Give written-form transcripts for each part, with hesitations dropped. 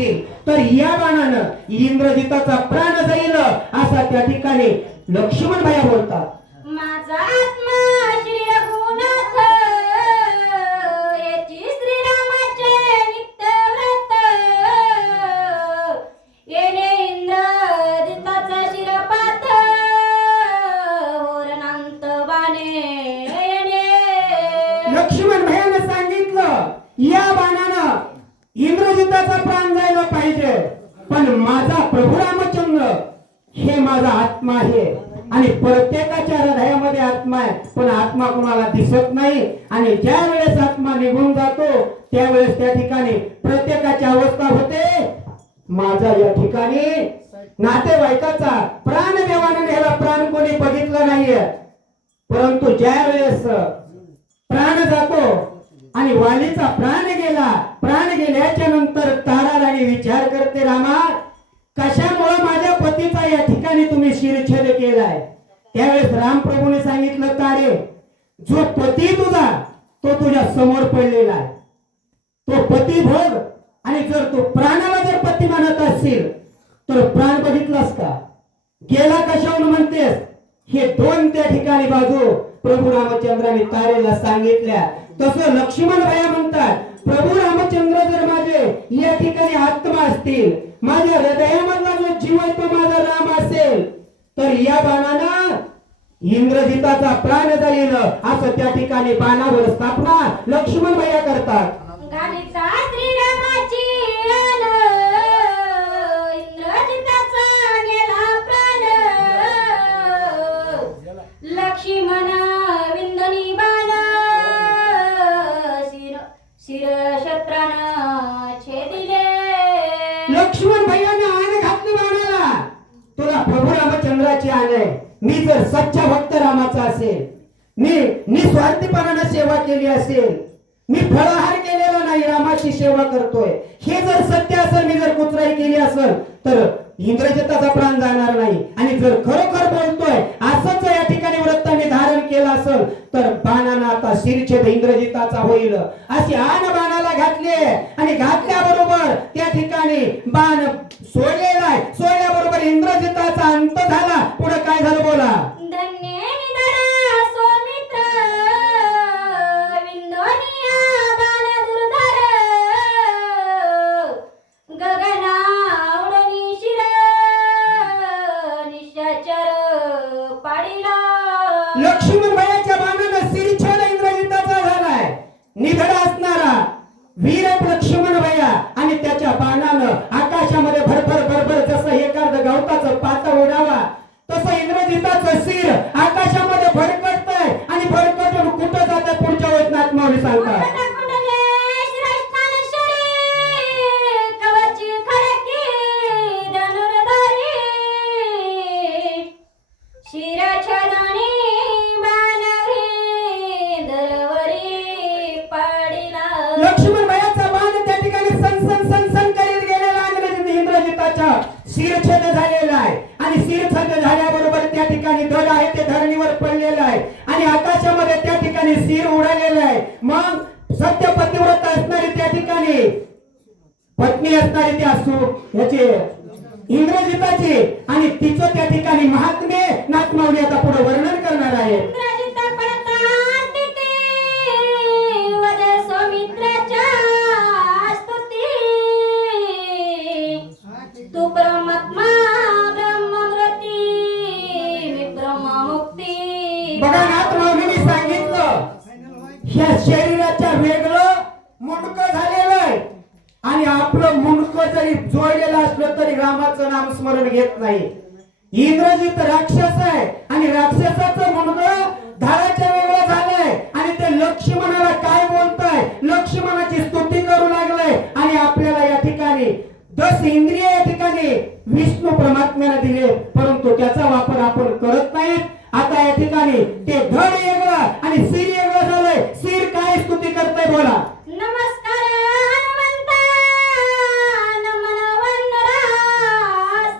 असतील तर या बाणानं इंद्रजिताचा प्राण जाईल असा त्या ठिकाणी लक्ष्मण भैया बोलतात. माझा आत्मा श्री रघुनाथ याची श्रीरामाचे नित्य व्रत येणे इंद्रजिताचा शिरपात होरणांत बाणे येणे. लक्ष्मण भैयानं सांगितलं या बाणानं इंद्रजिताचा प्राण जायला पाहिजे, पण माझा प्रभू रामचंद्र हे माझा आत्मा आहे आणि प्रत्येकाच्या हृदयामध्ये आत्मा आहे, पण आत्मा कोणाला दिसत नाही. आणि ज्या वेळेस आत्मा निघून जातो त्यावेळेस त्या ठिकाणी प्रत्येकाची अवस्था होते. माझा या ठिकाणी नातेवाईकाचा प्राण देवाने नेला, प्राण कोणी बघितलं नाहीये, परंतु ज्या वेळेस प्राण जातो आणि वालीचा प्राण गेला, प्राण गेल्याच्या नंतर तारा राणी विचार करते, रामा कशामुळे माझ्या पतीचा या ठिकाणी तुम्ही शिरछेद केलाय. त्यावेळेस रामप्रभूने सांगितलं, तारे जो पती तुझा तो तुझ्या समोर पडलेला आहे, तो पती भोग. आणि जर तू प्राणाला जर पती मानत असशील तर प्राण बघितलास का, गेला कशावरून म्हणतेस. हे दोन त्या ठिकाणी बाजू प्रभू रामचंद्राने तारेला सांगितल्या. तसं लक्ष्मण भैया म्हणतात, प्रभू रामचंद्र जर माझे या ठिकाणी आत्मा असतील, माझ्या हृदयामधला जो जीव आहे तो माझा राम असेल, तर या बाणानं इंद्रजिताचा प्राण जाईल असं त्या ठिकाणी बाणावर स्थापना लक्ष्मण भैया करतात. गालिचा श्रीरामाची आन इंद्रजिताचा गेला प्राण लक्ष्मण विंदनी बाण शिरशत्रान छेदिले. लक्ष्मण भैयाने आण घातली बाणाला, तुला प्रभू रामचंद्राची आण आहे. मी जर सच्चा भक्त रामाचा असेल, मी निस्वार्थीपणाने सेवा केली असेल, मी फळाहार केलेला नाही, रामाची सेवा करतोय, हे जर सत्य असेल, मी जर कुचराई केली असेल तर इंद्रजिताचा प्राण जाणार नाही. आणि जर खरोखर बोलतोय असंच या ठिकाणी व्रताने धारण केलं असेल तर बाणानं आता शिरछेद इंद्रजिताचा होईल अशी आण बाणाला घातली. आणि घातल्याबरोबर त्या ठिकाणी बाण सोडलेला आहे, सोडल्याबरोबर इंद्रजिताचा अंत झाला. पुढे काय झालं बोला. धन्य निधन सौमित्र विंदोनिया बाण दुर्धर गगना उडनी शिर निशाचर पाडिला. लक्ष्मण भैयाच्या बाणानं शिरछेद इंद्रजिताचा झालाय. निधड असणारा वीर लक्ष्मण भैया आणि त्याच्या बाणानं आकाशामध्ये भरभर भरभर जसं एखादं गवताचं पातळ उडावा तसं इंद्रजिताचं शिर आकाशामध्ये भरकटतंय. आणि भरकटून कुठं जातं पुढच्या वचनात माऊली सांगतात, लक्ष्मण भैयाचा बाण त्या ठिकाणी सन सन करीत गेलेला इंद्रजिताच्या शिरछेद झालेला आहे. आणि शिरछेद झाल्याबरोबर त्या ठिकाणी धड आहे ते धरणीवर पडलेलं आहे आणि आकाशामध्ये त्या ठिकाणी शिर उडालेलं आहे. मग सत्य पतिव्रत असणारी त्या ठिकाणी पत्नी असणारी त्या याचे इंद्रजिताची आणि तिचं त्या ठिकाणी महात्म्य नाथमाऊली आता पुढे वर्णन करणार आहे. बघा नाथमाऊलीने सांगितलं ह्या शरीराच्या वेगळं मुंडकं झालेलं आहे आणि आपलं मुंडकं जरी जोडलेलं असलं तरी रामाचं नाम स्मरण घेत नाही. इंद्रजित राक्षस आहे आणि राक्षसाचं मुंडकं धाराच्या वेगळं झालंय आणि ते लक्ष्मणाला काय बोलताय, लक्ष्मणाची स्तुती करू लागलाय. आणि आपल्याला या ठिकाणी 10 इंद्रिय या ठिकाणी विष्णू परमात्म्याने दिले, परंतु त्याचा वापर आपण करत नाहीत. आता या ठिकाणी ते धड वेगळं आणि शिर वेगळं झालंय. शिर काय स्तुती करतंय बोला. नमस्कार हनुमंता नमन वंदना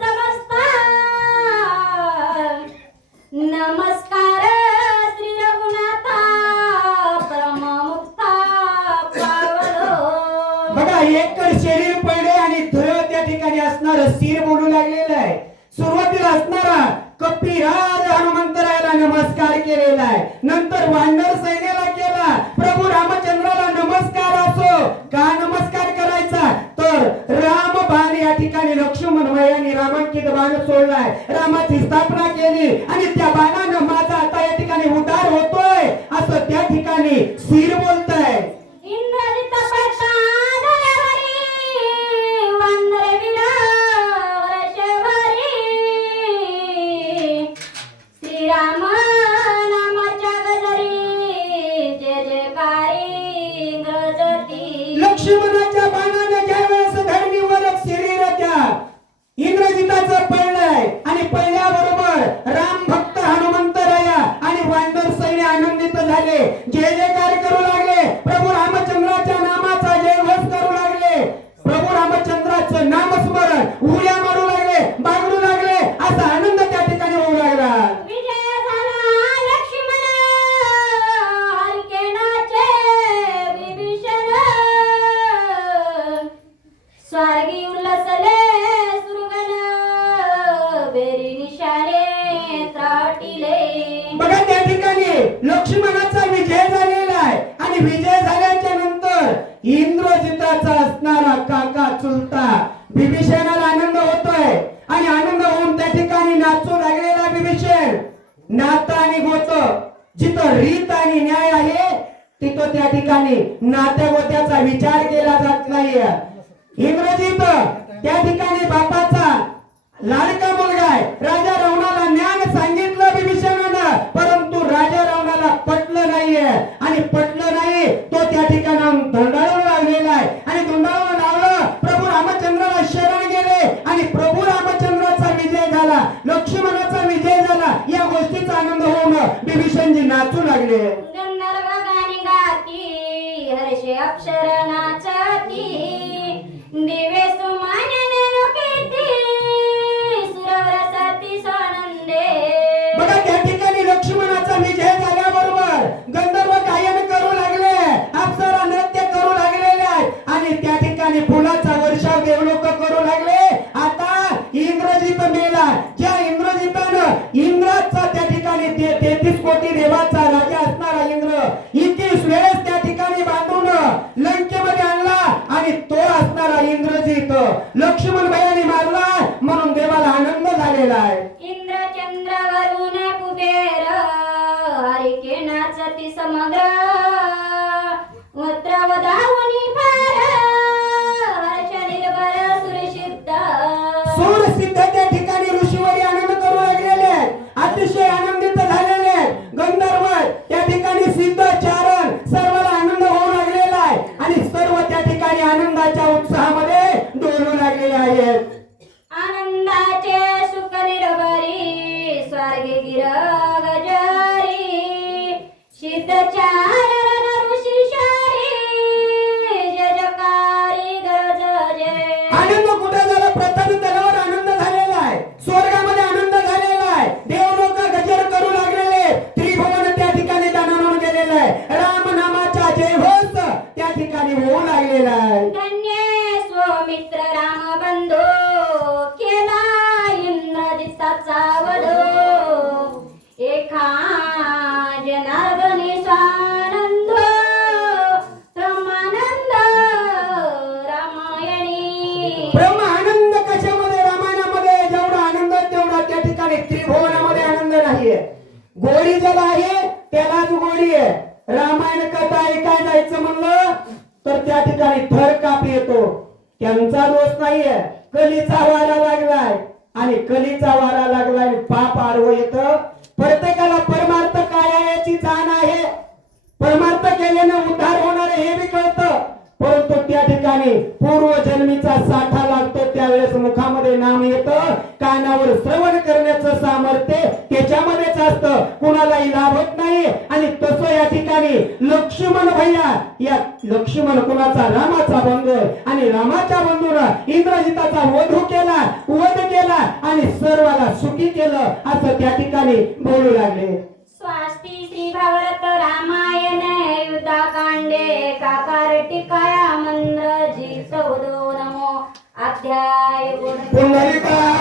समस्ता नमस्कार श्री रघुनाथा परममुक्ता पावलो. बघा एक एकर शरीर पडले आणि धुळ त्या ठिकाणी असणार सिर बोलू लागलेलं आहे. सुरुवातीला असणारा कपिराज हनुमंतरायाला नमस्कार केलेला आहे. नंतर वानर सैन्याला केला. प्रभू रामचंद्राला नमस्कार असो. का नमस्कार करायचा तर राम बाण या ठिकाणी लक्ष्मण यांनी रामांकित बाण सोडलाय. रामाची स्थापना केली आणि त्या बाणानं माझा आता या ठिकाणी उद्धार होतोय असं त्या ठिकाणी सिर बोलताय. इंद्रजित पटादयावरी वानर विरावर शबरी श्रीराम नामाच्या गजरी जय जयकारी इंग्रजती. लक्ष्मणाच्या बाणाने ज्यावेळेस धरणीवर शरीर त्या इंद्रजिताचं पडलंय आणि पडल्याबरोबर राम भक्त हनुमंतराया आणि वानर सैन्य आनंदित झाले. जय जयकार करू लागले. प्रभू रामचंद्राच्या नामाचा जयघोष करू लागले. प्रभू रामचंद्राचं नामस्मरण उड्या मारू लागले, बागडू लागले. असा आनंद त्या ठिकाणी होऊ लागला. विजय झाला लक्ष्मण हरकेनाचे विभीषण स्वर्गी उल्लसले सुरगण बेरी निशाने त्राटिले. बघा त्या ठिकाणी लक्ष्मणाचा विजय झालेला आहे आणि विजय झाल्याच्या नंतर इंद्रजिताचा असणारा काका चुलता विभीषणाला आनंद होतोय आणि आनंद होऊन त्या ठिकाणी नाचू लागलेला विभीषण. नाता आणि गोत जिथं रीत आणि न्याय आहे तिथं त्या ठिकाणी नात्या गोत्याचा विचार केला जात नाहीये. इंद्रजित त्या ठिकाणी बापाचा लाडका मुलगा आहे. राजा रावणाला ज्ञान सांगितलं विभीषणानं, परंतु राजा रावणाला पटलं नाहीये आणि पटलं नाही तो त्या ठिकाणी धुंडाळून लागलेला आहे आणि धुंडाळून लावलं. प्रभू रामचंद्राला शरण गेले आणि प्रभू रामचंद्राचा विजय झाला, लक्ष्मणाचा विजय झाला. या गोष्टीचा आनंद होऊन विभीषणजी नाचू लागले. गंधर्व गाणी गाती हर्षे अक्षर नाचती दिवे सुमान्य लोकेती सुरवर सती स्वानंदे. बघा त्या ठिकाणी लक्ष्मणाचा विजय झाल्याबरोबर गंधर्व गायन करू लागले, अप्सरा नृत्य करू लागलेले आहेत आणि त्या ठिकाणी फुलाचा वर्षाव देवलोक करू लागले. आता इंद्रजित मेला. ज्या इंद्रजितानं इंद्राचा त्या ठिकाणी 33 कोटी देवाचा राजा असणारा इंद्र 21 वेळेस त्या ठिकाणी बांधून लंकेमध्ये आणला आणि तो असणारा इंद्रजित लक्ष्मण भयाने मारला म्हणून देवाला आनंद झालेला आहे. इंद्र चंद्र वरुण कुबेर हरिके नाचती समग्र वत्र वदावनी फार हर्ष निर्भर सुरसिद्ध. सूरसिद्ध त्या ठिकाणी ऋषीवरी आनंद करू लागलेले आहेत, अतिशय आनंदित झालेले आहेत. गंधर्व त्या ठिकाणी सिद्ध चारण सर्वाला आनंद होऊ लागलेला आहे आणि सर्व त्या ठिकाणी आनंदाच्या उत्साहामध्ये डोलू लागलेले आहेत. आनंदाचे सुख निर्भरी स्वर्गे गिर गजारी सिद्धचारण ऋषी शारी जजकारी गरज जय. आनंद कुठे झाला? प्रथम तलावर आनंद झालेला आहे, स्वर्गामध्ये आनंद झालेला आहे. देवलोक गजर करू लागलेले, त्रिभुवन त्या ठिकाणी दानावून गेलेलं आहे. राम नामाचा जयघोष त्या ठिकाणी होऊ लागलेला आहे. धन्य स्वमित्र राम बंधू केला इंद्रजिताचा वधू एका जनार्दनी स्वानंद ब्रह्मानंद रामायणी. ब्रह्म आनंद कशामध्ये? रामायणामध्ये जेवढा आनंद तेवढा त्या ठिकाणी त्रिभुवनामध्ये आनंद नाहीये. गोडी ज्याला आहे त्यालाच गोडी आहे. रामायण कथा ऐकाय जायचं म्हणलं तर त्या ठिकाणी थर काप येतो. त्यांचा दोष नाहीये, कलीचा वारा लागलाय आणि कलीचा वारा लागलाय पाप आडवं येतं. प्रत्येकाला परमार्थ काय आहे याची जाण आहे. परमार्थ केल्यानं उद्धार होणार आहे हे बी कळतं, परंतु त्या ठिकाणी पूर्वजन्मीचा साठा लागतो. त्यावेळेस मुखामध्ये नाम येतं, कानावर श्रवण करण्याचं सामर्थ्य त्याच्यामध्येच असतं, कुणालाही लाभत नाही. आणि तसं या ठिकाणी लक्ष्मण भैया, या लक्ष्मण कुणाचा? रामाचा बंधू आणि रामाच्या बंधूनं इंद्रजिताचा वध केला आणि सर्वाला सुखी केलं असं त्या ठिकाणी बोलू लागले. स्वास्ती श्री भागवत रामायण युद्धाकांडे काकार टिकाया मंद्रजित वदो नमो अध्याय गुण पुंडलिका